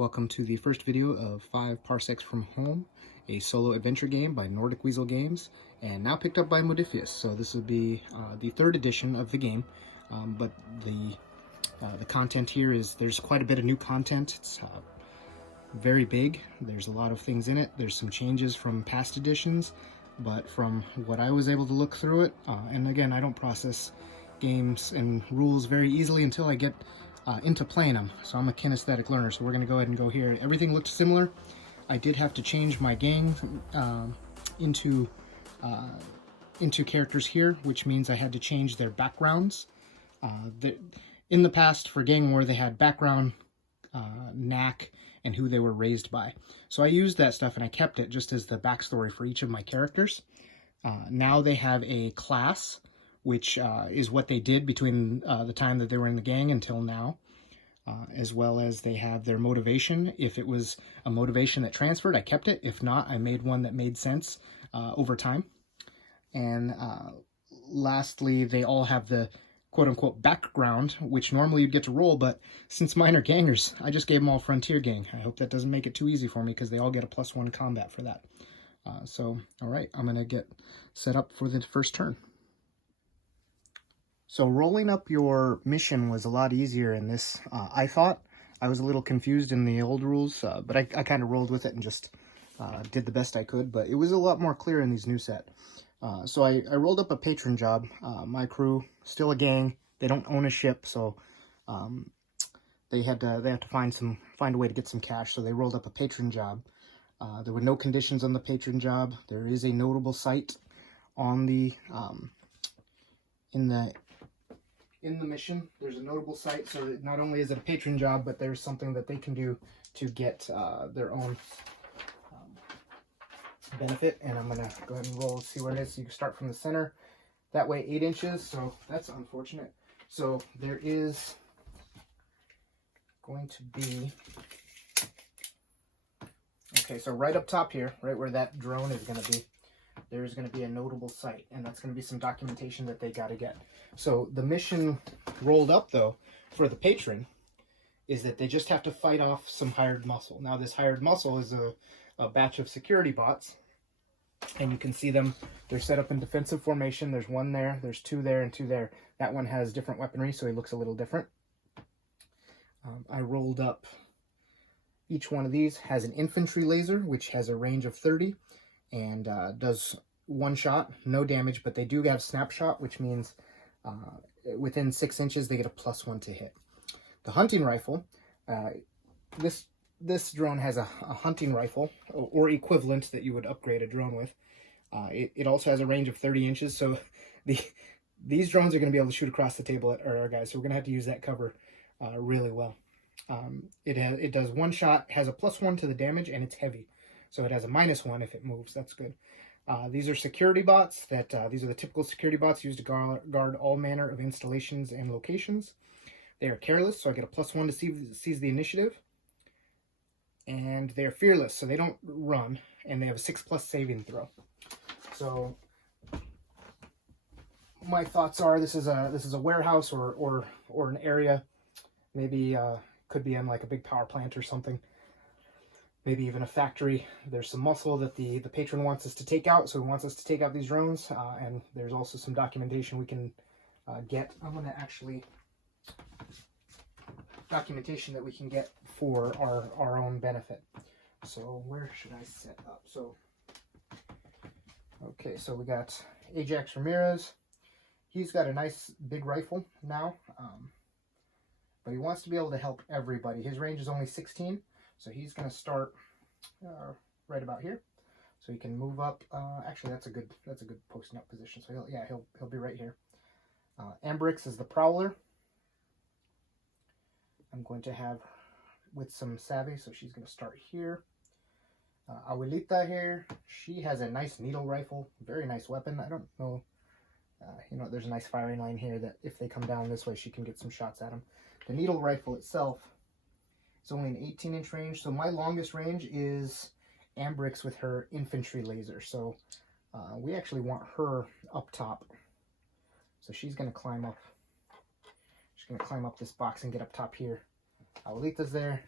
Welcome to the first video of 5 Parsecs from Home, a solo adventure game by Nordic Weasel Games, and now picked up by Modifius. So this will be the third edition of the game, but the content here is, there's quite a bit of new content. It's very big. There's a lot of things in it. There's some changes from past editions, but from what I was able to look through it, and again, I don't process games and rules very easily until I get into playing them. So I'm a kinesthetic learner, so we're going to go ahead and go here. Everything looked similar. I did have to change my gang into characters here, which means I had to change their backgrounds. In the past, for Gang War, they had background, knack, and who they were raised by. So I used that stuff and I kept it just as the backstory for each of my characters. Now they have a class, which is what they did between the time that they were in the gang until now, as well as they have their motivation. If it was a motivation that transferred, I kept it. If not, I made one that made sense over time. And lastly, they all have the quote-unquote background, which normally you'd get to roll, but since mine are gangers, I just gave them all Frontier Gang. I hope that doesn't make it too easy for me, because they all get a +1 combat for that. So, all right, I'm going to get set up for the first turn. So rolling up your mission was a lot easier in this, I thought. I was a little confused in the old rules, but I kind of rolled with it and just did the best I could, but it was a lot more clear in these new set. So I rolled up a patron job. My crew, still a gang, they don't own a ship, so they have to find a way to get some cash, so they rolled up a patron job. There were no conditions on the patron job. There is a notable site on the in the mission. There's a notable site, so not only is it a patron job, but there's something that they can do to get their own benefit. And I'm gonna go ahead and roll, see where it is. So you can start from the center, that way 8 inches, so that's unfortunate. So there is going to be, okay, so right up top here, right where that drone is going to be, there's going to be a notable site, and that's going to be some documentation that they got to get. So the mission rolled up, though, for the patron, is that they just have to fight off some hired muscle. Now, this hired muscle is a batch of security bots, and you can see them. They're set up in defensive formation. There's one there, there's 2 there, and 2 there. That one has different weaponry, so he looks a little different. I rolled up. Each one of these has an infantry laser, which has a range of 30, and does 1 shot, no damage, but they do have snapshot, which means within 6 inches they get a +1 to hit. The hunting rifle, this drone has a hunting rifle or equivalent that you would upgrade a drone with. It also has a range of 30 inches, so these drones are going to be able to shoot across the table at our guys, so we're going to have to use that cover really well. It does 1 shot, has a +1 to the damage, and it's heavy. So it has a -1 if it moves. That's good. These are security bots. These are the typical security bots used to guard all manner of installations and locations. They are careless, so I get a +1 to seize the initiative. And they are fearless, so they don't run, and they have a 6+ saving throw. So my thoughts are, this is a warehouse or an area, maybe could be in like a big power plant or something. Maybe even a factory. There's some muscle that the patron wants us to take out, so he wants us to take out these drones, and there's also some documentation we can get. I'm going to actually, documentation that we can get for our own benefit. So where should I set up? So, okay, so we got Ajax Ramirez. He's got a nice big rifle now, but he wants to be able to help everybody. His range is only 16. So he's going to start right about here, so he can move up. Actually, that's a good posting up position. So he'll be right here. Ambrix is the prowler. I'm going to have with some savvy, so she's going to start here. Abuelita here. She has a nice needle rifle, very nice weapon. I don't know. There's a nice firing line here that if they come down this way, she can get some shots at them. The needle rifle itself, it's only an 18-inch range, so my longest range is Ambrix with her infantry laser. So we actually want her up top. So she's going to climb up. She's going to climb up this box and get up top here. Abuelita's there.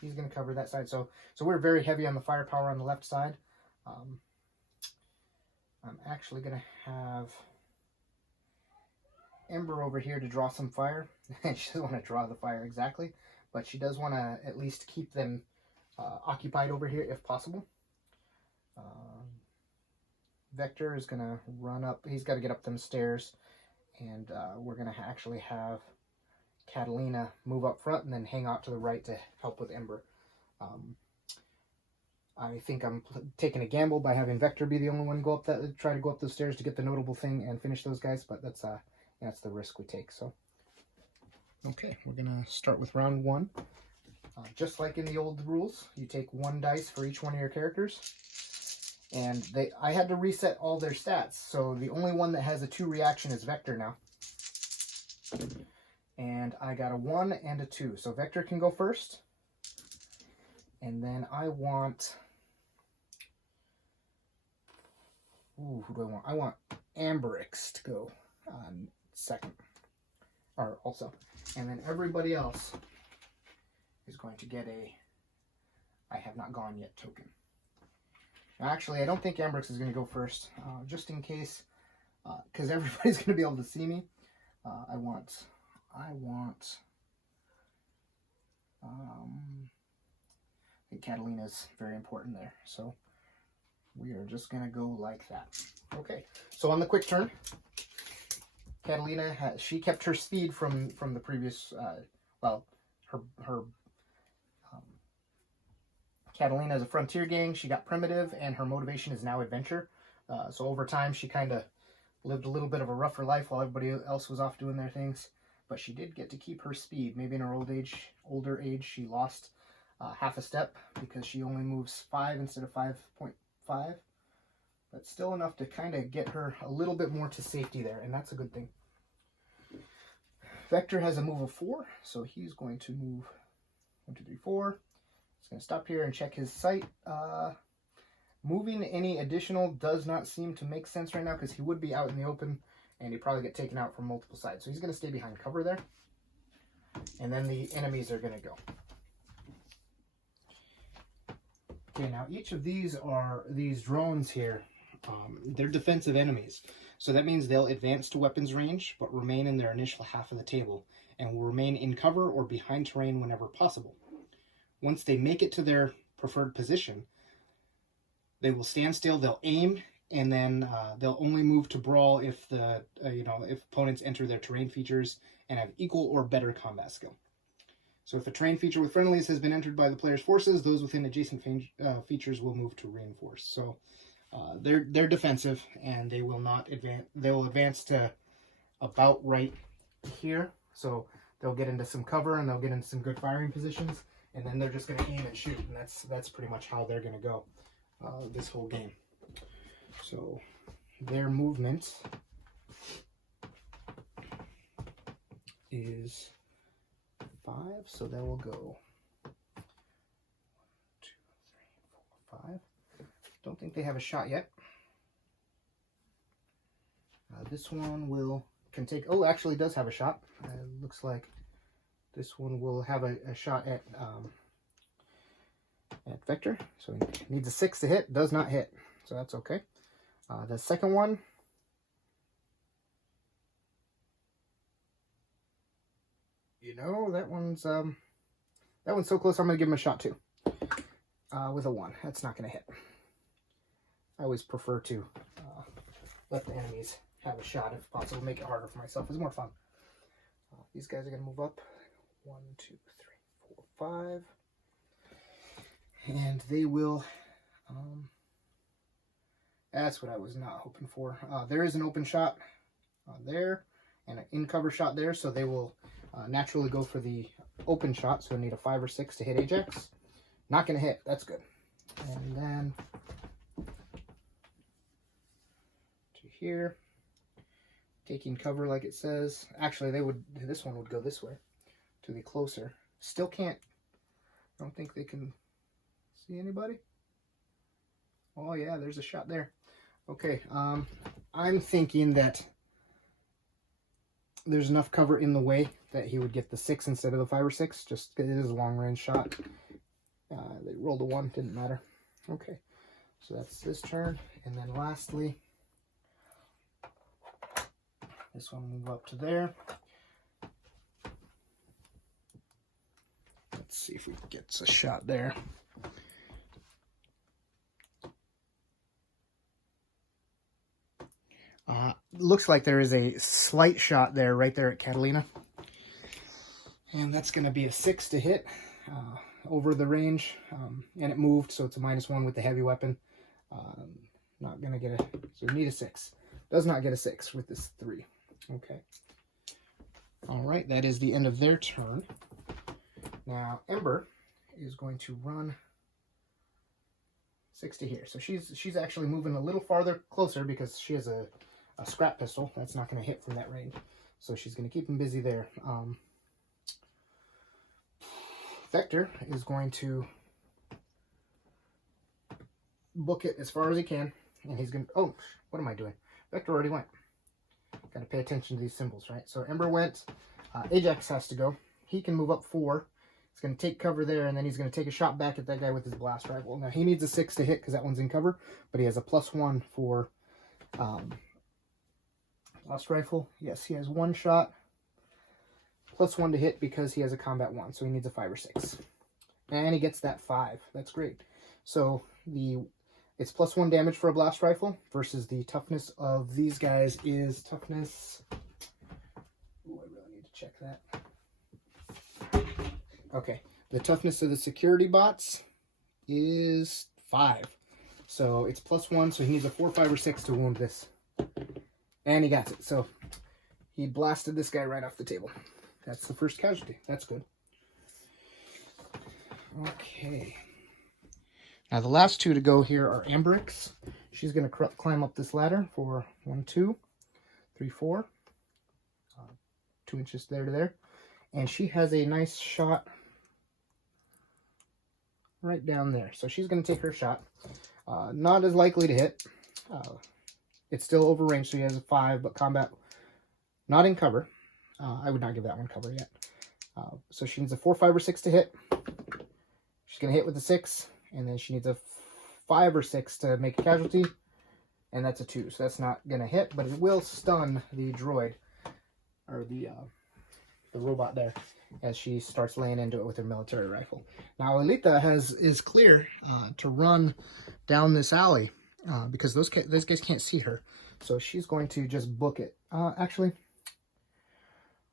he's going to cover that side. So we're very heavy on the firepower on the left side. I'm actually going to have Ember over here to draw some fire. She doesn't want to draw the fire exactly, but she does want to at least keep them occupied over here if possible. Vector is going to run up. He's got to get up them stairs, and we're going to actually have Catalina move up front and then hang out to the right to help with Ember. I think I'm taking a gamble by having Vector be the only one go up that try to go up those stairs to get the notable thing and finish those guys, but that's the risk we take. So, okay, we're gonna start with round one. Just like in the old rules, you take 1 dice for each one of your characters, and I had to reset all their stats, so the only one that has a 2 reaction is Vector now. And I got a 1 and a 2, so Vector can go first. And then I want... Ooh, who do I want? I want Amberix to go second. Or also. And then everybody else is going to get a I have not gone yet token. Now, actually, I don't think Amberix is going to go first, just in case, because everybody's going to be able to see me. I want I think Catalina's very important there, so we are just going to go like that. Okay, so on the quick turn, Catalina she kept her speed from the previous. Well, her Catalina is a frontier gang. She got primitive, and her motivation is now adventure. So over time, she kind of lived a little bit of a rougher life while everybody else was off doing their things. But she did get to keep her speed. Maybe in her older age, she lost half a step because she only moves 5 instead of 5.5. But still enough to kind of get her a little bit more to safety there, and that's a good thing. Vector has a move of 4, so he's going to move 1, 2, 3, 4. He's going to stop here and check his sight. Moving any additional does not seem to make sense right now because he would be out in the open and he'd probably get taken out from multiple sides. So he's going to stay behind cover there. And then the enemies are going to go. Okay, now each of these drones here, they're defensive enemies. So that means they'll advance to weapons range, but remain in their initial half of the table, and will remain in cover or behind terrain whenever possible. Once they make it to their preferred position, they will stand still, they'll aim, and then they'll only move to brawl if if opponents enter their terrain features and have equal or better combat skill. So if a terrain feature with friendlies has been entered by the player's forces, those within adjacent features will move to reinforce. So they're defensive, and they will not advance. They'll advance to about right here. So they'll get into some cover and they'll get into some good firing positions, and then they're just going to aim and shoot, and that's pretty much how they're going to go this whole game. So their movement is 5, so they will go 1, 2, 3, 4, 5. Don't think they have a shot yet. This one can take. Oh, actually does have a shot. Looks like this one will have a shot at Vector. So he needs a 6 to hit. Does not hit, so that's okay. The second one, that one's so close. I'm gonna give him a shot too. With a 1, that's not gonna hit. I always prefer to let the enemies have a shot if possible. Make it harder for myself. It's more fun. These guys are gonna move up. 1, 2, 3, 4, 5, and they will. That's what I was not hoping for. There is an open shot there and an in-cover shot there, so they will naturally go for the open shot, so I need a 5 or 6 to hit Ajax. Not going to hit. That's good. And then to here, taking cover like it says. Actually, this one would go this way to the closer. Still can't. I don't think they can see anybody. Oh yeah, there's a shot there. Okay, I'm thinking that there's enough cover in the way that he would get the 6 instead of the 5 or 6, just because it is a long range shot. They rolled a 1, didn't matter. Okay, so that's this turn. And then lastly, this one will move up to there. Let's see if we get a shot there. Looks like there is a slight shot there, right there at Catalina. And that's going to be a 6 to hit over the range. And it moved, so it's a -1 with the heavy weapon. Not going to get a... So you need a 6. Does not get a 6 with this 3. Okay. All right, that is the end of their turn. Now, Ember is going to run 6 to here. So she's actually moving a little farther closer because she has a scrap pistol. That's not going to hit from that range. So she's going to keep him busy there. Vector is going to book it as far as he can. And he's going to... Oh, what am I doing? Vector already went. Got to pay attention to these symbols, right? So Ember went. Ajax has to go. He can move up 4. He's going to take cover there, and then he's going to take a shot back at that guy with his blast rifle. Now, he needs a 6 to hit because that one's in cover, but he has a +1 for blast rifle. Yes, he has 1 shot, +1 to hit because he has a combat 1, so he needs a 5 or 6. And he gets that 5. That's great. So it's +1 damage for a blast rifle versus the toughness of these guys is toughness... Ooh, I really need to check that. Okay, the toughness of the security bots is 5. So it's +1, so he needs a 4, 5, or 6 to wound this. And he got it. So he blasted this guy right off the table. That's the first casualty. That's good. Okay. Now the last 2 to go here are Amberix. She's going to climb up this ladder for 1, 2, 3, 4. 2 inches there to there. And she has a nice shot right down there. So she's going to take her shot. Not as likely to hit. It's still over range, so he has a 5, but combat not in cover. I would not give that one cover yet. So she needs a 4, 5, or 6 to hit. She's going to hit with a 6, and then she needs a 5 or 6 to make a casualty, and that's a 2. So that's not going to hit, but it will stun the droid, or the robot there, as she starts laying into it with her military rifle. Now Alita is clear to run down this alley because those guys can't see her. So she's going to just book it. Actually,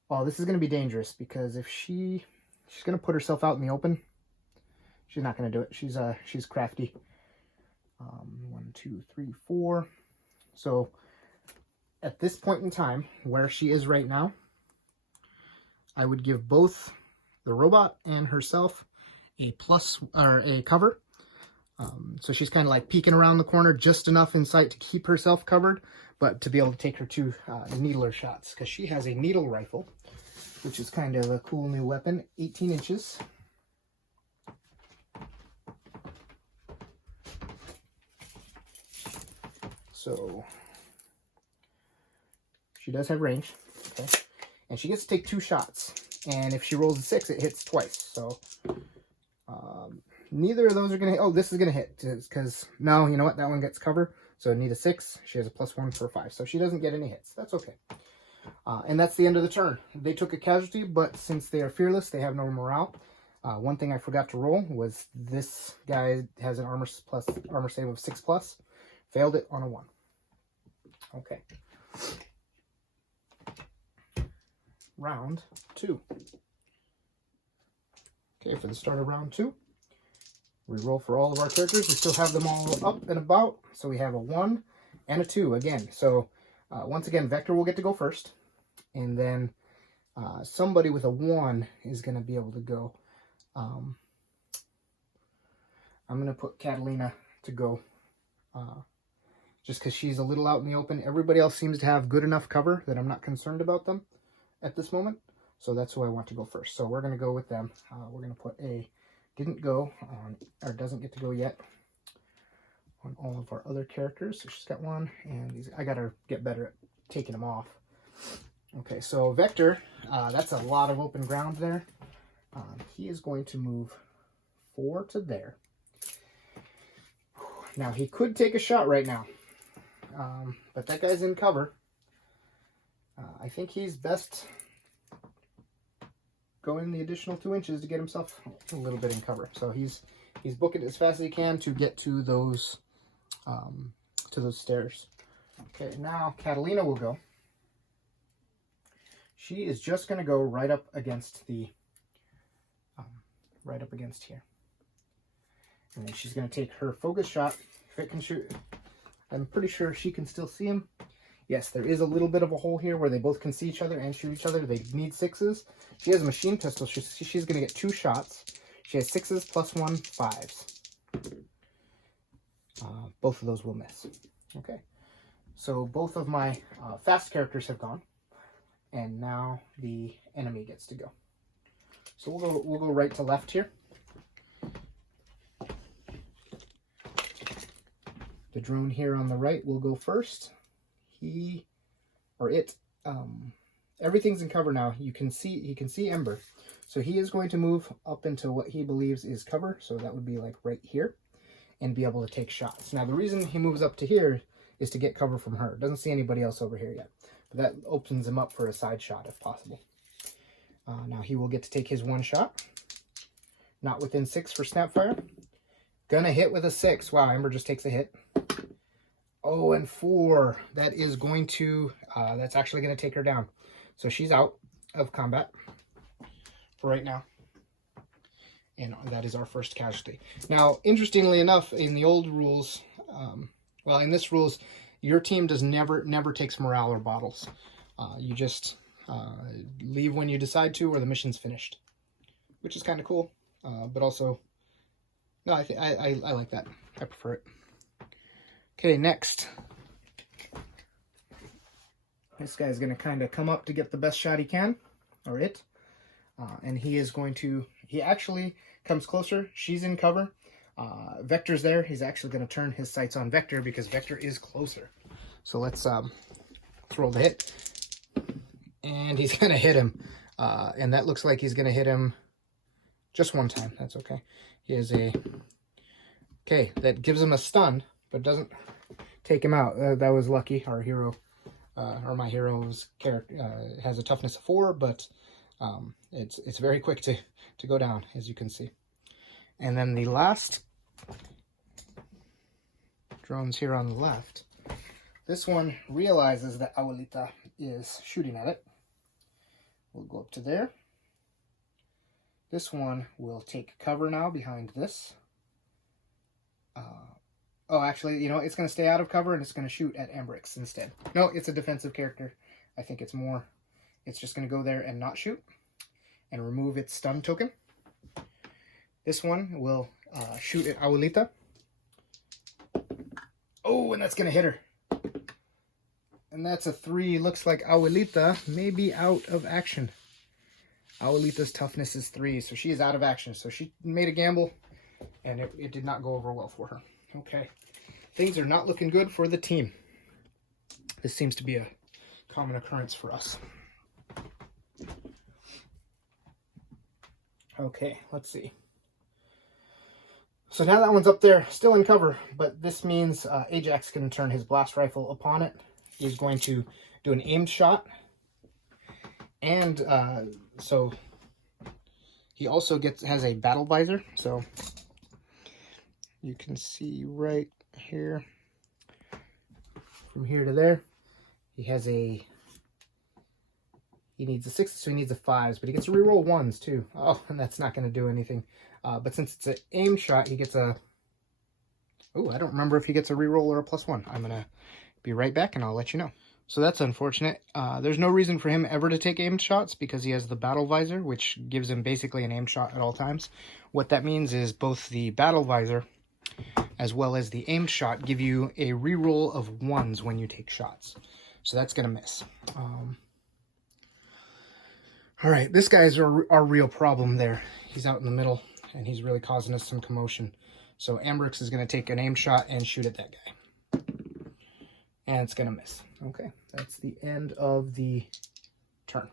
oh, this is going to be dangerous because if she's going to put herself out in the open, she's not going to do it. She's crafty. 1, 2, 3, 4. So at this point in time, where she is right now, I would give both the robot and herself a cover. So she's kind of like peeking around the corner just enough in sight to keep herself covered, but to be able to take her 2 needler shots, because she has a needle rifle, which is kind of a cool new weapon, 18 inches. So she does have range. Okay. And she gets to take 2 shots. And if she rolls a 6, it hits twice. So neither of those are going to hit. Oh, this is going to hit. Because, no, you know what? That one gets cover. So I need a 6. She has a +1 for a 5. So she doesn't get any hits. That's okay. And that's the end of the turn. They took a casualty, but since they are fearless, they have no morale. One thing I forgot to roll was this guy has an armor save of 6+. Failed it on a 1. Okay. Round 2. Okay, for the start of round 2, we roll for all of our characters. We still have them all up and about. So we have a 1 and a 2 again. So once again, Vector will get to go first. And then somebody with a 1 is going to be able to go. I'm going to put Catalina to go. Just because she's a little out in the open. Everybody else seems to have good enough cover that I'm not concerned about them at this moment. So that's who I want to go first. So we're going to go with them. We're going to put a didn't go on, or doesn't get to go yet, on all of our other characters. So she's got 1, and these, I got to get better at taking them off. Okay, so Vector, that's a lot of open ground there. He is going to move 4 to there. Now, he could take a shot right now, but that guy's in cover. I think he's best going the additional 2 inches to get himself a little bit in cover. So he's booking it as fast as he can to get to those stairs. Okay, now Catalina will go. She is just going to go right up against the, right up against here. And then she's going to take her focus shot. If it can shoot, I'm pretty sure she can still see him. Yes, there is a little bit of a hole here where they both can see each other and shoot each other. They need 6s. She has a machine pistol. She's going to get 2 shots. She has 6s plus 1, 5s. Both of those will miss. Okay. So both of my fast characters have gone. And now the enemy gets to go. So we'll go right to left here. The drone here on the right will go first. Everything's in cover now. He can see Ember. So he is going to move up into what he believes is cover. So that would be like right here and be able to take shots. Now the reason he moves up to here is to get cover from her. Doesn't see anybody else over here yet. But that opens him up for a side shot if possible. Now he will get to take his 1 shot. Not within 6 for Snapfire. Gonna hit with a 6. Wow, Ember just takes a hit. Oh, and 4. That is going to, that's actually going to take her down. So she's out of combat for right now. And that is our first casualty. Now, interestingly enough, in the old rules, well, in this rules, your team never takes morale or bottles. You just leave when you decide to, or the mission's finished, which is kind of cool. But also, no, I like that. I prefer it. Okay, next. This guy's going to kind of come up to get the best shot he can, or it. And he is going to, he actually comes closer. She's in cover. Vector's there. He's actually going to turn his sights on Vector because Vector is closer. So let's throw the hit. And he's going to hit him. And that looks like he's going to hit him just 1 time. That's okay. He has a, okay, that gives him a stun, but doesn't take him out. That was lucky. Our hero, or my hero's character, has a toughness of 4, but it's very quick to go down, as you can see. And then the last drone's here on the left. This one realizes that Abuelita is shooting at it. We'll go up to there. This one will take cover now behind this. Oh, actually, you know, it's going to stay out of cover and it's going to shoot at Ambrix instead. No, it's a defensive character. I think it's just going to go there and not shoot and remove its stun token. This one will shoot at Abuelita. Oh, and that's going to hit her. And that's a 3. Looks like Abuelita may be out of action. Abuelita's toughness is 3, so she is out of action. So she made a gamble, and it did not go over well for her. Okay. Things are not looking good for the team. This seems to be a common occurrence for us. Okay, let's see. So now that one's up there, still in cover, but this means Ajax can turn his blast rifle upon it. He's going to do an aimed shot. And so he also has a battle visor. So you can see right here, from here to there, he needs a 6, so he needs a 5s, but he gets to reroll 1s too. Oh, and that's not going to do anything. But since it's an aim shot, he gets a, oh, I don't remember if he gets a reroll or a +1. I'm going to be right back and I'll let you know. So that's unfortunate. There's no reason for him ever to take aimed shots because he has the battle visor, which gives him basically an aim shot at all times. What that means is both the battle visor as well as the aimed shot give you a reroll of 1s when you take shots. So that's going to miss. All right, this guy's our real problem there. He's out in the middle, and he's really causing us some commotion. So Ambrix is going to take an aim shot and shoot at that guy. And it's going to miss. Okay, that's the end of the turn,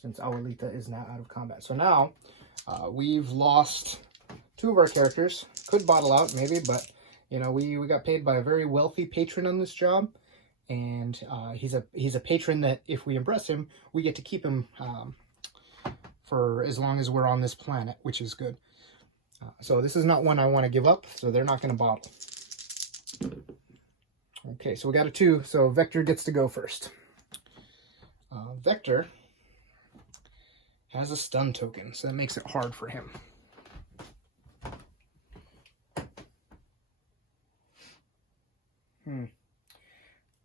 since Abuelita is now out of combat. So now we've lost two of our characters. Could bottle out, maybe, but, you know, we got paid by a very wealthy patron on this job. And he's a patron that, if we impress him, we get to keep him for as long as we're on this planet, which is good. So this is not one I want to give up, so they're not going to bottle. Okay, so we got a 2, so Vector gets to go first. Vector has a stun token, so that makes it hard for him.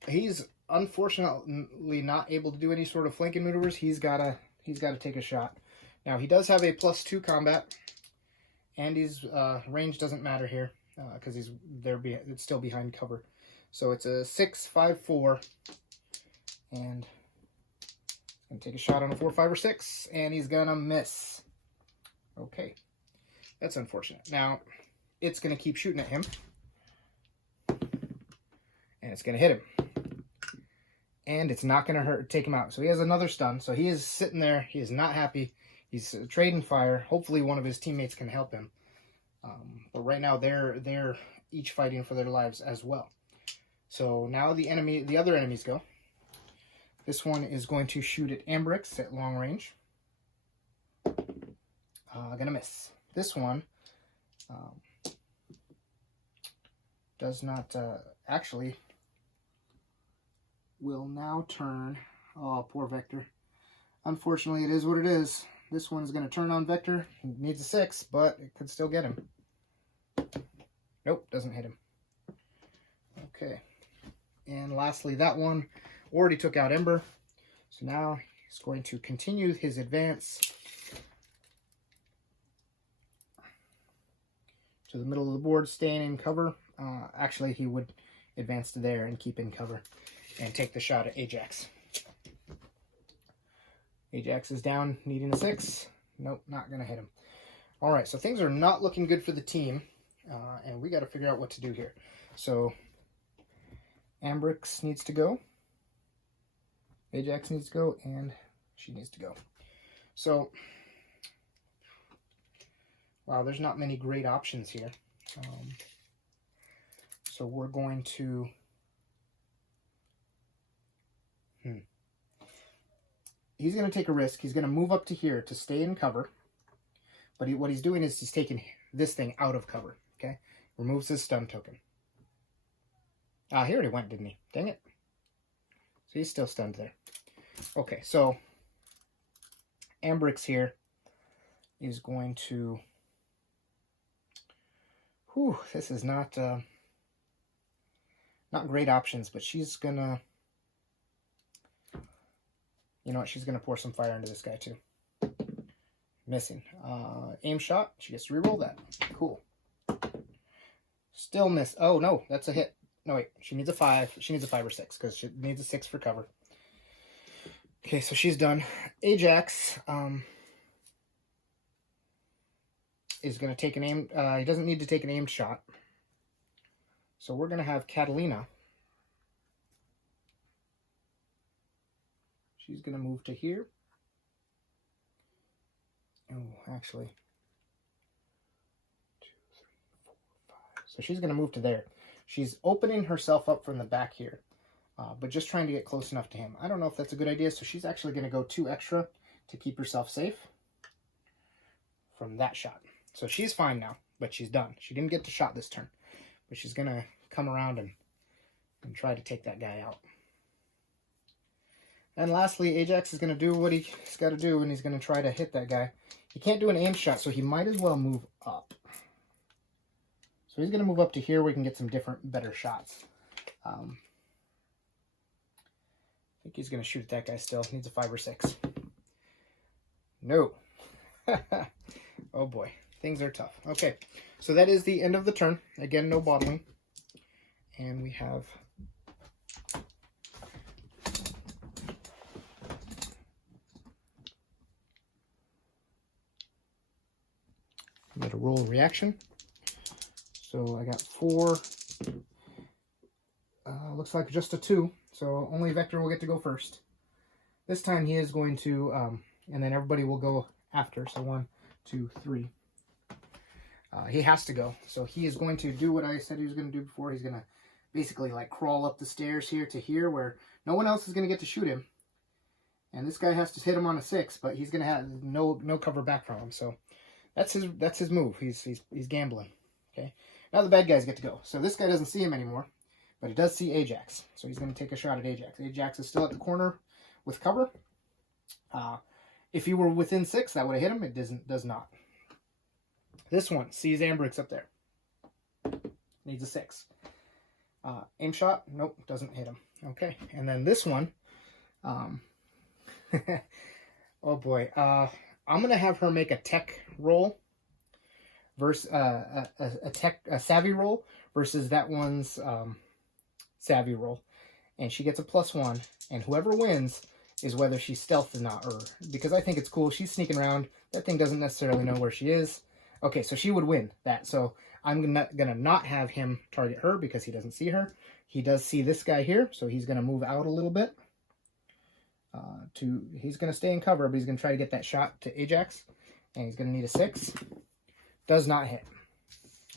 He's unfortunately not able to do any sort of flanking maneuvers. He's gotta take a shot. Now he does have a +2 combat, and his range doesn't matter here because he's there. It's still behind cover, so it's a 6, 5, 4, and gonna take a shot on a 4, 5, or 6, and he's gonna miss. Okay, that's unfortunate. Now it's gonna keep shooting at him, and it's gonna hit him. And it's not going to take him out. So he has another stun. So he is sitting there. He is not happy. He's trading fire. Hopefully one of his teammates can help him. But right now they're each fighting for their lives as well. So now the other enemies go. This one is going to shoot at Ambrix at long range. Gonna miss. This one does not actually... will now turn. Oh, poor Vector. Unfortunately, it is what it is. This one's going to turn on Vector. He needs a 6, but it could still get him. Nope, doesn't hit him. Okay. And lastly, that one already took out Ember. So now he's going to continue his advance to the middle of the board, staying in cover. Actually, he would advance to there and keep in cover and take the shot at Ajax. Ajax is down, needing a 6. Nope, not going to hit him. All right, so things are not looking good for the team, and we got to figure out what to do here. So Ambrix needs to go. Ajax needs to go, and she needs to go. So, wow, there's not many great options here. So we're going to... He's going to take a risk. He's going to move up to here to stay in cover. But what he's doing is he's taking this thing out of cover. Okay? Removes his stun token. Ah, he already went, didn't he? Dang it. So he's still stunned there. Okay, so Ambrix here is going to... Whew, this is not great options, but she's going to... You know what? She's going to pour some fire into this guy, too. Missing. Aim shot. She gets to reroll that. Cool. Still miss. Oh, no. That's a hit. No, wait. She needs a 5. She needs a 5 or 6, because she needs a 6 for cover. Okay, so she's done. Ajax is going to take an aim. He doesn't need to take an aimed shot. So we're going to have Catalina. She's going to move to here. Oh, actually. 2, 3, 4, 5. So she's going to move to there. She's opening herself up from the back here, but just trying to get close enough to him. I don't know if that's a good idea, so she's actually going to go 2 extra to keep herself safe from that shot. So she's fine now, but she's done. She didn't get the shot this turn, but she's going to come around and try to take that guy out. And lastly, Ajax is going to do what he's got to do, and he's going to try to hit that guy. He can't do an aim shot, so he might as well move up. So he's going to move up to here where he can get some different, better shots. I think he's going to shoot at that guy still. Needs a 5 or 6. No. Oh boy, things are tough. Okay, so that is the end of the turn. Again, no bottling. And we have... I'm going to roll a reaction. So I got 4. Looks like just a 2. So only Vector will get to go first. This time he is going to, and then everybody will go after. So 1, 2, 3. He has to go. So he is going to do what I said he was going to do before. He's going to basically like crawl up the stairs here to here where no one else is going to get to shoot him. And this guy has to hit him on a 6, but he's going to have no cover back from him. So that's his move. He's gambling. Okay. Now the bad guys get to go. So this guy doesn't see him anymore, but he does see Ajax. So he's going to take a shot at Ajax. Ajax is still at the corner with cover. If he were within 6, that would have hit him. It does not. This one sees Ambrix up there. Needs a 6. Aim shot. Nope, doesn't hit him. Okay. And then this one. Oh boy. I'm going to have her make a tech roll versus a savvy roll versus that one's savvy roll. And she gets a +1. And whoever wins is whether she's stealthed or not. Or because I think it's cool. She's sneaking around. That thing doesn't necessarily know where she is. Okay, so she would win that. So I'm gonna not have him target her because he doesn't see her. He does see this guy here, so he's gonna move out a little bit. He's gonna stay in cover, but he's gonna try to get that shot to Ajax, and he's gonna need a 6. Does not hit.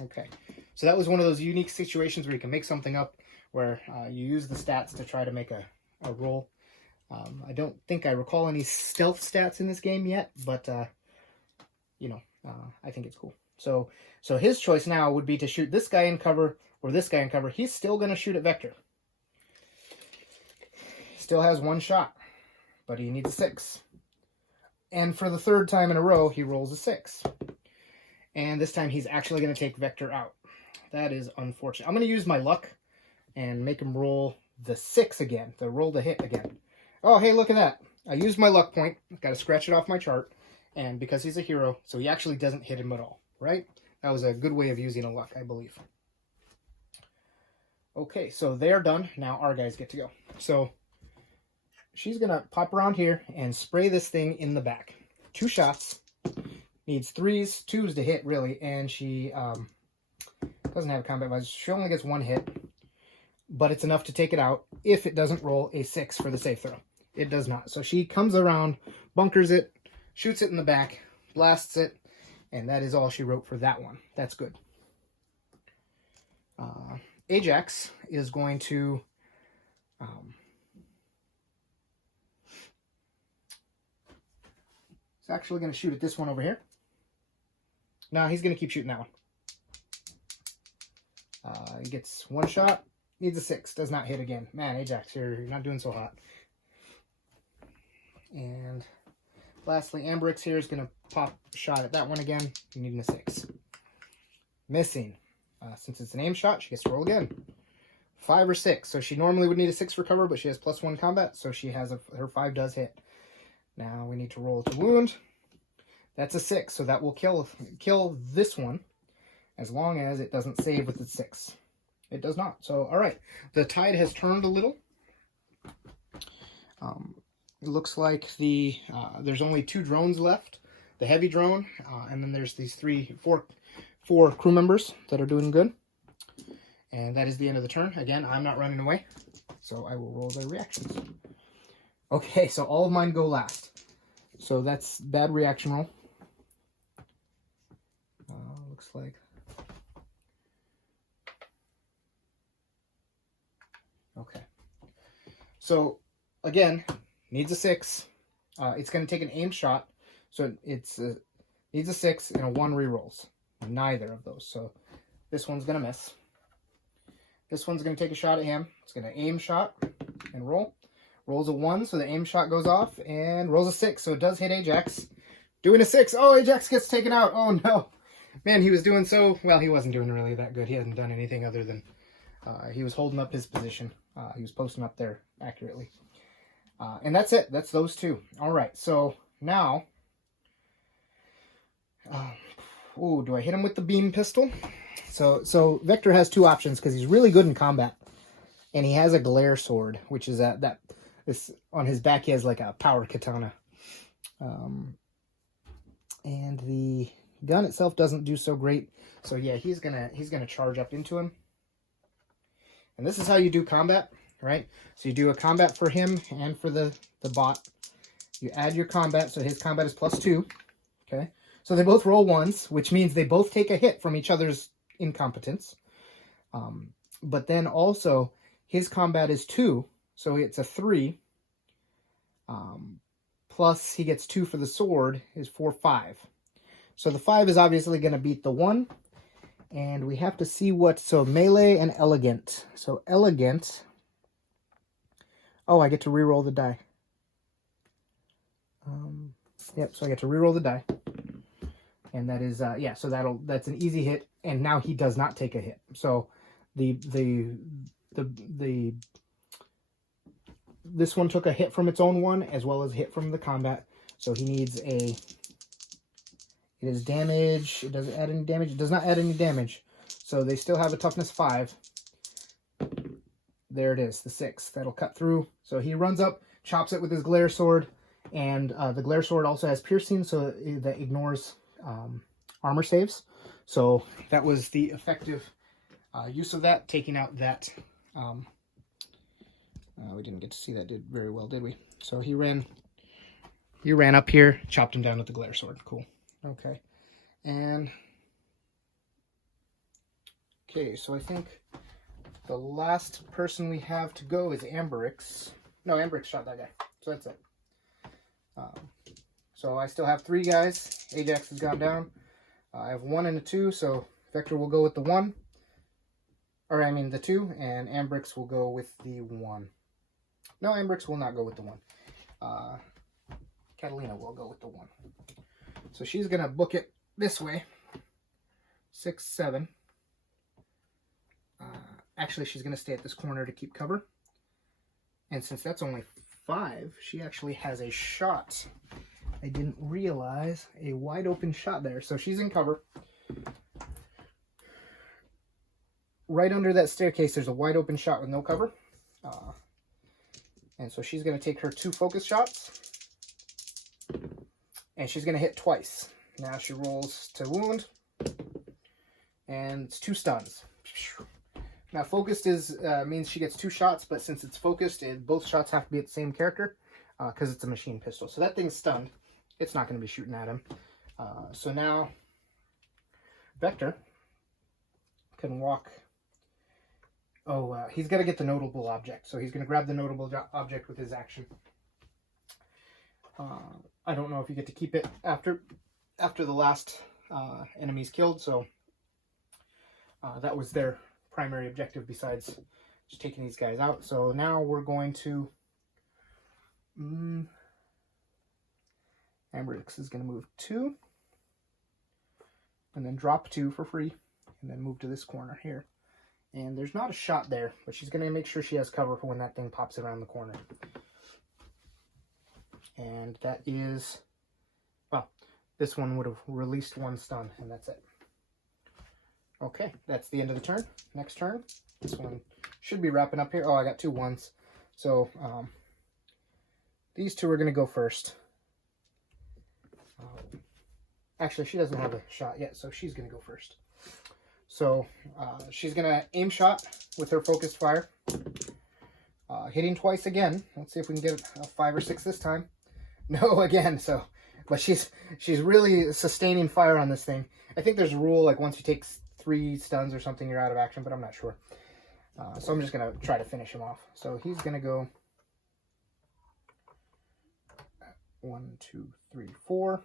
Okay, so that was one of those unique situations where you can make something up where you use the stats to try to make a roll. I don't think I recall any stealth stats in this game yet, but you know. I think it's cool. So his choice now would be to shoot this guy in cover or this guy in cover. He's still going to shoot at Vector. Still has 1 shot, but he needs a 6. And for the 3rd time in a row, he rolls a 6. And this time he's actually going to take Vector out. That is unfortunate. I'm going to use my luck and make him roll the 6 again. Roll the hit again. Oh, hey, look at that. I used my luck point. Got to scratch it off my chart. And because he's a hero, so he actually doesn't hit him at all, right? That was a good way of using a luck, I believe. Okay, so they're done. Now our guys get to go. So she's going to pop around here and spray this thing in the back. 2 shots. Needs 3s, 2s to hit, really. And she doesn't have a combat advisor. She only gets 1 hit. But it's enough to take it out if it doesn't roll a 6 for the safe throw. It does not. So she comes around, bunkers it, shoots it in the back, blasts it, and that is all she wrote for that one. That's good. Ajax is going to he's actually going to shoot at this one over here. No, he's going to keep shooting that one. He gets 1 shot, needs a 6, does not hit again. Man, Ajax, you're not doing so hot. And lastly, Ambrix here is going to pop a shot at that one again. Needing a 6. Missing. Since it's an aim shot, she gets to roll again. 5 or 6. So she normally would need a 6 for cover, but she has +1 combat, so she has her 5 does hit. Now we need to roll to wound. That's a 6, so that will kill this one as long as it doesn't save with its 6. It does not. So, all right. The tide has turned a little. It looks like there's only 2 drones left. The heavy drone, and then there's these 4 crew members that are doing good. And that is the end of the turn. Again, I'm not running away, so I will roll the reactions. Okay, so all of mine go last. So that's bad reaction roll. Looks like. Okay. So, again, needs a 6. It's going to take an aim shot. So it's needs a 6 and a 1 rerolls. Neither of those. So this one's going to miss. This one's going to take a shot at him. It's going to aim shot and roll. Rolls a 1, so the aim shot goes off. And rolls a 6, so it does hit Ajax. Doing a 6. Oh, Ajax gets taken out. Oh, no. Man, he was doing so... Well, he wasn't doing really that good. He hasn't done anything other than... he was holding up his position. He was posting up there accurately. And that's it. That's those 2. All right. So now, do I hit him with the beam pistol? So Vector has 2 options because he's really good in combat, and he has a glare sword, which is this on his back. He has like a power katana, and the gun itself doesn't do so great. So yeah, he's gonna charge up into him, and this is how you do combat. Right? So you do a combat for him and for the bot. You add your combat, so his combat is +2. Okay? So they both roll ones, which means they both take a hit from each other's incompetence. But then also, his combat is 2, so it's a 3. Plus, he gets 2 for the sword, is 4, 5. So the 5 is obviously going to beat the 1. And we have to see what... So melee and elegant. So elegant... Oh, I get to reroll the die. Yep, so I get to reroll the die. And that is, yeah, so that's an easy hit. And now he does not take a hit. So this one took a hit from its own one, as well as a hit from the combat. So he needs a... It is damage. It doesn't add any damage. It does not add any damage. So they still have a toughness 5. There it is, the 6. That'll cut through. So he runs up, chops it with his glare sword. And the glare sword also has piercing, so that ignores armor saves. So that was the effective use of that, taking out that... we didn't get to see that did very well, did we? So he ran up here, chopped him down with the glare sword. Cool. Okay. And... Okay, so I think the last person we have to go is Amberix. No, Amberix shot that guy. So that's it. So I still have 3 guys. Ajax has gone down. I have 1 and a 2, so Vector will go with the 1. Or, I mean, the 2, and Amberix will go with the 1. No, Amberix will not go with the 1. Catalina will go with the 1. So she's going to book it this way. 6, 7. Actually, she's going to stay at this corner to keep cover. And since that's only 5, she actually has a shot. I didn't realize a wide open shot there. So she's in cover. Right under that staircase, there's a wide open shot with no cover. And so she's going to take her 2 focus shots. And she's going to hit twice. Now she rolls to wound. And it's 2 stuns. Now focused is means she gets 2 shots, but since it's focused, both shots have to be at the same character because it's a machine pistol. So that thing's stunned. It's not going to be shooting at him. So now Vector can walk. Oh, he's got to get the notable object. So he's going to grab the notable object with his action. I don't know if you get to keep it after the last enemy's killed. So that was their primary objective besides just taking these guys out. So now we're going to... Amberix is going to move 2. And then drop 2 for free. And then move to this corner here. And there's not a shot there, but she's going to make sure she has cover for when that thing pops around the corner. And that is... Well, this one would have released 1 stun, and that's it. Okay, that's the end of the turn. Next turn. This one should be wrapping up here. Oh, I got 2 1s. So, these 2 are going to go first. Actually, she doesn't have a shot yet, so she's going to go first. So, she's going to aim shot with her focused fire. Hitting twice again. Let's see if we can get a 5 or 6 this time. No, again, so... But she's really sustaining fire on this thing. I think there's a rule, like once you take 3 stuns or something, you're out of action, but I'm not sure. So I'm just going to try to finish him off. So he's going to go 1, 2, 3, 4.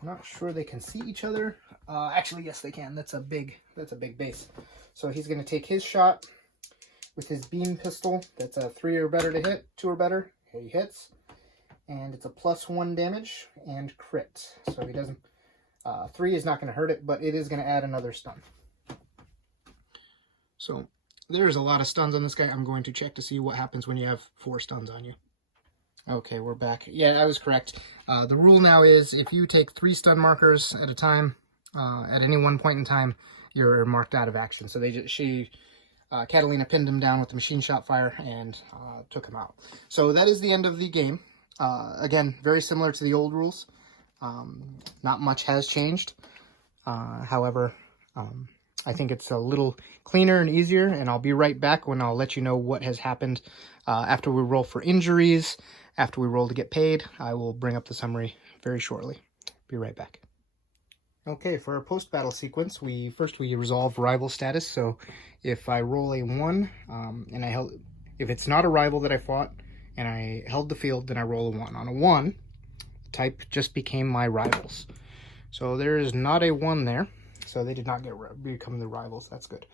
I'm not sure they can see each other. Actually, yes, they can. That's a big base. So he's going to take his shot with his beam pistol. That's a 3 or better to hit, 2 or better. He hits. And it's a +1 damage and crit. So he doesn't... 3 is not going to hurt it, but it is going to add another stun. So there's a lot of stuns on this guy. I'm going to check to see what happens when you have 4 stuns on you. Okay, we're back. Yeah, I was correct. The rule now is if you take 3 stun markers at a time, at any one point in time, you're marked out of action. So Catalina pinned him down with the machine shot fire and took him out. So that is the end of the game. Again, very similar to the old rules. Not much has changed. However, I think it's a little cleaner and easier, and I'll be right back when I'll let you know what has happened after we roll for injuries, after we roll to get paid. I will bring up the summary very shortly. Be right back. Okay, for our post-battle sequence, we resolve rival status. So if I roll a 1, and if it's not a rival that I fought, and I held the field, then I roll a 1. On a 1, the type just became my rivals. So there is not a 1 there, so they did not become the rivals. That's good.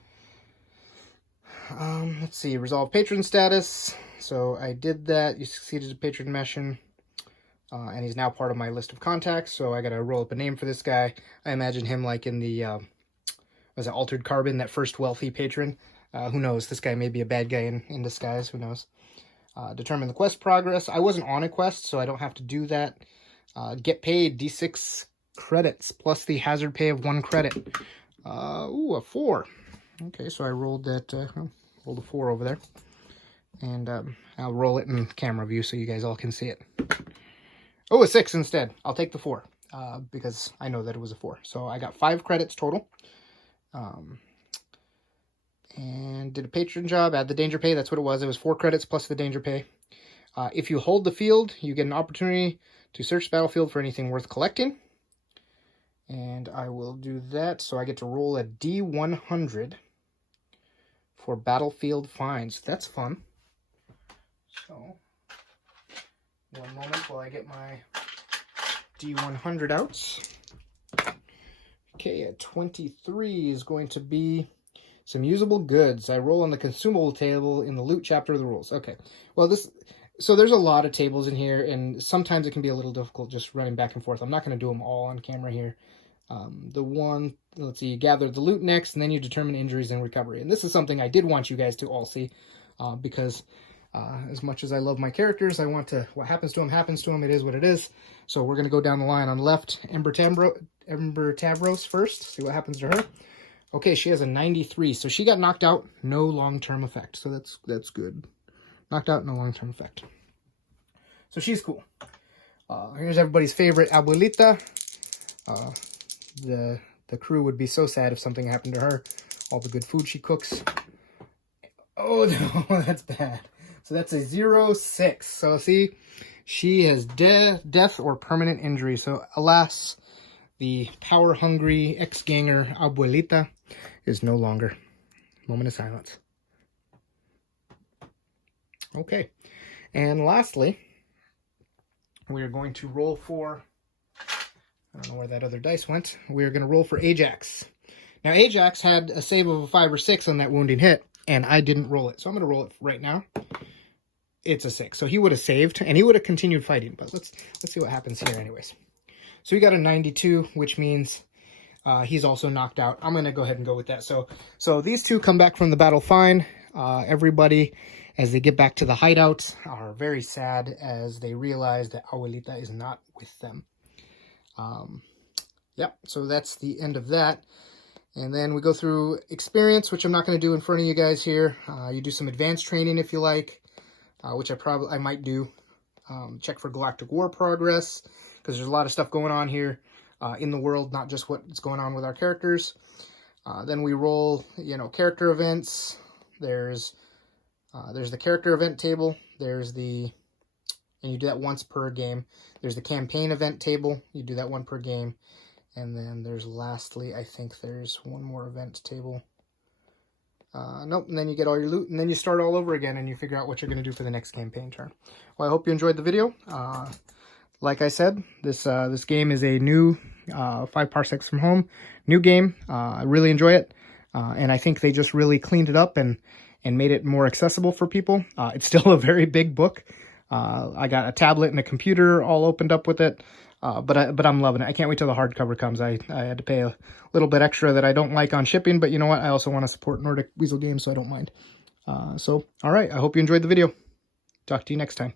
Let's see, resolve patron status. So I did that. You succeeded at patron mission. And he's now part of my list of contacts, so I gotta roll up a name for this guy. I imagine him like in the, was it Altered Carbon, that first wealthy patron? Who knows? This guy may be a bad guy in disguise, who knows? Determine the quest progress. I wasn't on a quest, so I don't have to do that. Get paid, D6 credits, plus the hazard pay of 1 credit. Ooh, a 4. Okay, so I rolled that, rolled a 4 over there. And I'll roll it in camera view so you guys all can see it. Oh, a 6 instead. I'll take the 4, because I know that it was a 4. So I got 5 credits total. And did a patron job, add the danger pay. That's what it was. It was 4 credits plus the danger pay. If you hold the field, you get an opportunity to search the battlefield for anything worth collecting. And I will do that. So I get to roll a D100 for battlefield finds. That's fun. So... one moment while I get my D100 out. Okay, a 23 is going to be some usable goods. I roll on the consumable table in the loot chapter of the rules. Okay, well so there's a lot of tables in here, and sometimes it can be a little difficult just running back and forth. I'm not going to do them all on camera here. Let's see, you gather the loot next, and then you determine injuries and recovery. And this is something I did want you guys to all see, because... as much as I love my characters, I want to, what happens to them, it is what it is. So we're going to go down the line on the left. Ember Tavros first, see what happens to her. Okay, she has a 93, so she got knocked out, no long-term effect. So that's good. Knocked out, no long-term effect. So she's cool. Here's everybody's favorite Abuelita. The crew would be so sad if something happened to her. All the good food she cooks. Oh, no, that's bad. So that's a 0-6. So see, she has death or permanent injury. So alas, the power-hungry ex-ganger Abuelita is no longer. Moment of silence. Okay. And lastly, we are going to roll for... I don't know where that other dice went. We are going to roll for Ajax. Now, Ajax had a save of a 5 or 6 on that wounding hit, and I didn't roll it. So I'm going to roll it right now. It's a 6. So he would have saved, and he would have continued fighting. But let's see what happens here anyways. So we got a 92, which means he's also knocked out. I'm going to go ahead and go with that. So these two come back from the battle fine. Everybody, as they get back to the hideout, are very sad as they realize that Abuelita is not with them. Yep, so that's the end of that. And then we go through experience, which I'm not going to do in front of you guys here. You do some advanced training if you like. Which I might do. Check for Galactic War progress, because there's a lot of stuff going on here in the world, not just what's going on with our characters. Then we roll, character events. There's the character event table. And you do that once per game. There's the campaign event table. You do that 1 per game. And then there's lastly, I think there's one more event table. Nope, and then you get all your loot, and then you start all over again, and you figure out what you're going to do for the next campaign turn. Well, I hope you enjoyed the video. Like I said, this game is a new 5 Parsecs from Home, new game. I really enjoy it, and I think they just really cleaned it up and made it more accessible for people. It's still a very big book. I got a tablet and a computer all opened up with it. But I'm loving it. I can't wait till the hardcover comes. I had to pay a little bit extra that I don't like on shipping, but you know what? I also want to support Nordic Weasel Games, so I don't mind. All right. I hope you enjoyed the video. Talk to you next time.